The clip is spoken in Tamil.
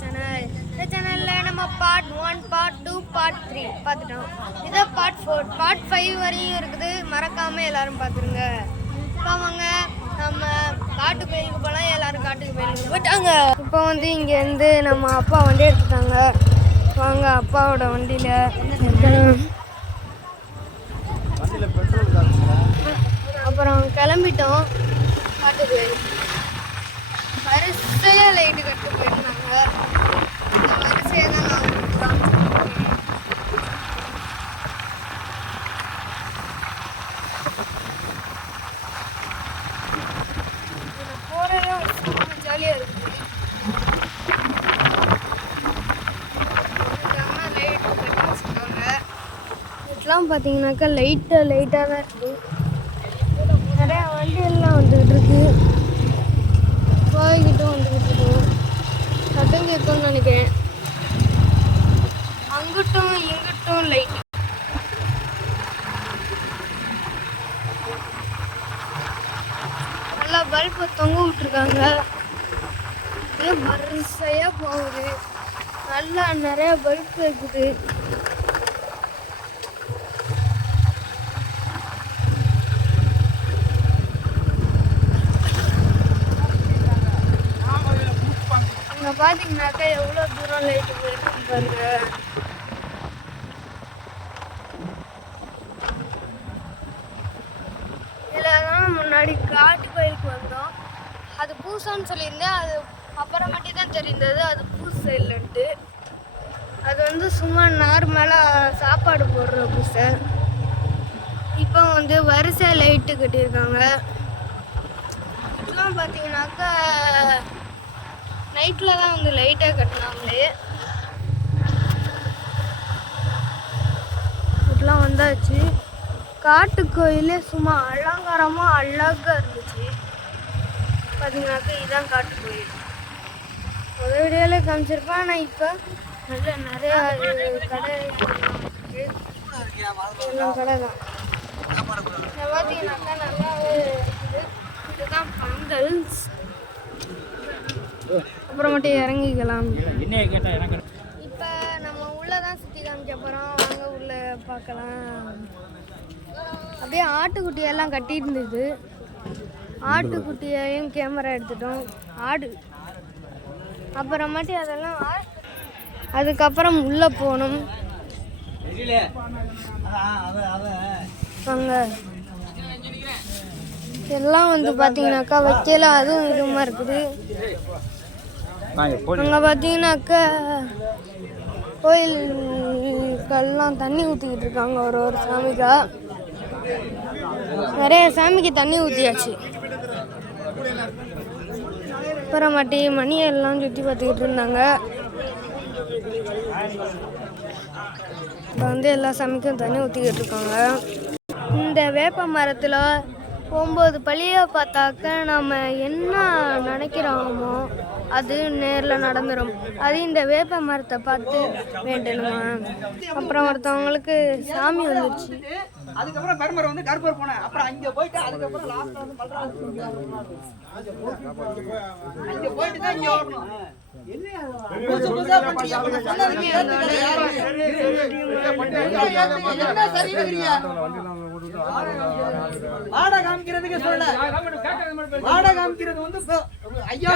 சேனல். இந்த சேனலில் நம்ம பார்ட் 1, பார்ட் 2, பார்ட் 3 பார்த்துட்டோம். இதை பார்ட் 4, பார்ட் 5 வரையும் இருக்குது. மறக்காமல் எல்லோரும் பார்த்துருங்க. இப்போ வாங்க நம்ம காட்டு கோயிலுக்கு போகலாம். எல்லோரும் காட்டுக்கு கோயிலுக்கு போயிட்டாங்க. இப்போ வந்து இங்கேருந்து நம்ம அப்பா வண்டி எடுத்துட்டாங்க. வாங்க அப்பாவோட வண்டியில் அப்புறம் கிளம்பிட்டோம். காட்டு கோயில் வரிசையாக லைட்டு கட்டு போயிருந்தாங்க. இந்த வரிசையை தான் நான் போகிறதே ஒரு செம்ம ஜாலியாக இருக்குது. லைட்டு கட்டி வச்சுருக்காங்க. இதெல்லாம் பார்த்தீங்கன்னாக்கா லைட்டாக தான் இருக்குது. நிறையா வண்டியெல்லாம் வந்துக்கிட்டு இருக்கு. போய்கிட்டும் வந்துக்கிட்டு இருக்கோம். சட்டம் கேட்கும்னு நினைக்கிறேன். அங்கிட்டும் இங்கிட்டும் லைட். நல்லா பல்பை தொங்க விட்டுருக்காங்க. வரிசையாக போகுது. நல்லா நிறைய பல்ப் இருக்குது. அங்கே பார்த்தீங்கன்னாக்கா எவ்வளோ தூரம் லைட்டு போயிருக்குன்னு பாருங்க. இதில் தான் முன்னாடி காட்டு கோயிலுக்கு வந்தோம். அது பூசான்னு சொல்லியிருந்தேன். அது அப்புறமேட்டி தான் தெரிந்தது அது பூசை இல்லைன்ட்டு. அது வந்து சும்மா நார்மலாக சாப்பாடு போடுற பூசை. இப்போ வந்து வரிசை லைட்டு கட்டியிருக்காங்க. இதெல்லாம் பார்த்தீங்கன்னாக்கா நைட்டில் தான் வந்து லைட்டாக கட்டினாங்களே. இதெல்லாம் வந்தாச்சு. காட்டு கோயிலே சும்மா அலங்காரமாக அழகாக இருந்துச்சு. பார்த்தீங்கன்னாக்கா இதுதான் காட்டு கோயில். ஒரு வீடியோவிலே காமிச்சிருப்பேன். ஆனால் இப்போ நல்ல நிறையா கடை எல்லாம் கடை தான். இதை பார்த்தீங்கன்னாக்கா நல்லாவே இருக்குது. இதுதான் பந்தல்ஸ். அப்புறமேட்டு இறங்கிக்கலாம். இப்போ நம்ம உள்ளே தான் சுற்றி காமிக்க போகிறோம். வாங்க உள்ளே பார்க்கலாம். அப்படியே ஆட்டுக்குட்டியெல்லாம் கட்டிட்டு இருந்தது. ஆட்டுக்குட்டியையும் கேமரா எடுத்துட்டோம். ஆடு அப்புறமேட்டு அதெல்லாம் அதுக்கப்புறம் உள்ளே போகணும். வாங்க எல்லாம் வந்து பார்த்தீங்கன்னாக்கா வைக்கல. அதுவும் இதுமா இருக்குது. அங்கே பார்த்தீங்கன்னாக்கா கோயில்கள்லாம் தண்ணி ஊற்றிக்கிட்டு இருக்காங்க. ஒரு சாமிக்கா நிறைய சாமிக்கு தண்ணி ஊற்றியாச்சு. அப்புறமாட்டி மணியெல்லாம் சுற்றி பார்த்துக்கிட்டு இருந்தாங்க. இப்போ வந்து எல்லா சாமிக்கும் தண்ணி ஊற்றிக்கிட்டு இருக்காங்க. இந்த வேப்ப மரத்தில் 9 பழியை பார்த்தாக்க நம்ம என்ன நினைக்கிறோமோ அது நேரில் நடந்துடும். அது இந்த வேப்ப மரத்தை பார்த்து வேண்டணுமா. அப்புறம் ஒருத்தவங்களுக்கு சாமி வந்துச்சு. அதுக்கப்புறம் பெருமரம் வந்து கருப்பர் போனேன். அப்புறம் அங்கே போயிட்டு அதுக்கப்புறம் லாஸ்ட்ல வந்து அங்கே போயிட்டு தான் இங்கே வரணும். வாடகை காமிக்கிறதுக்கு சொல்ல. வாடகை காமிக்கிறது வந்து ஐயா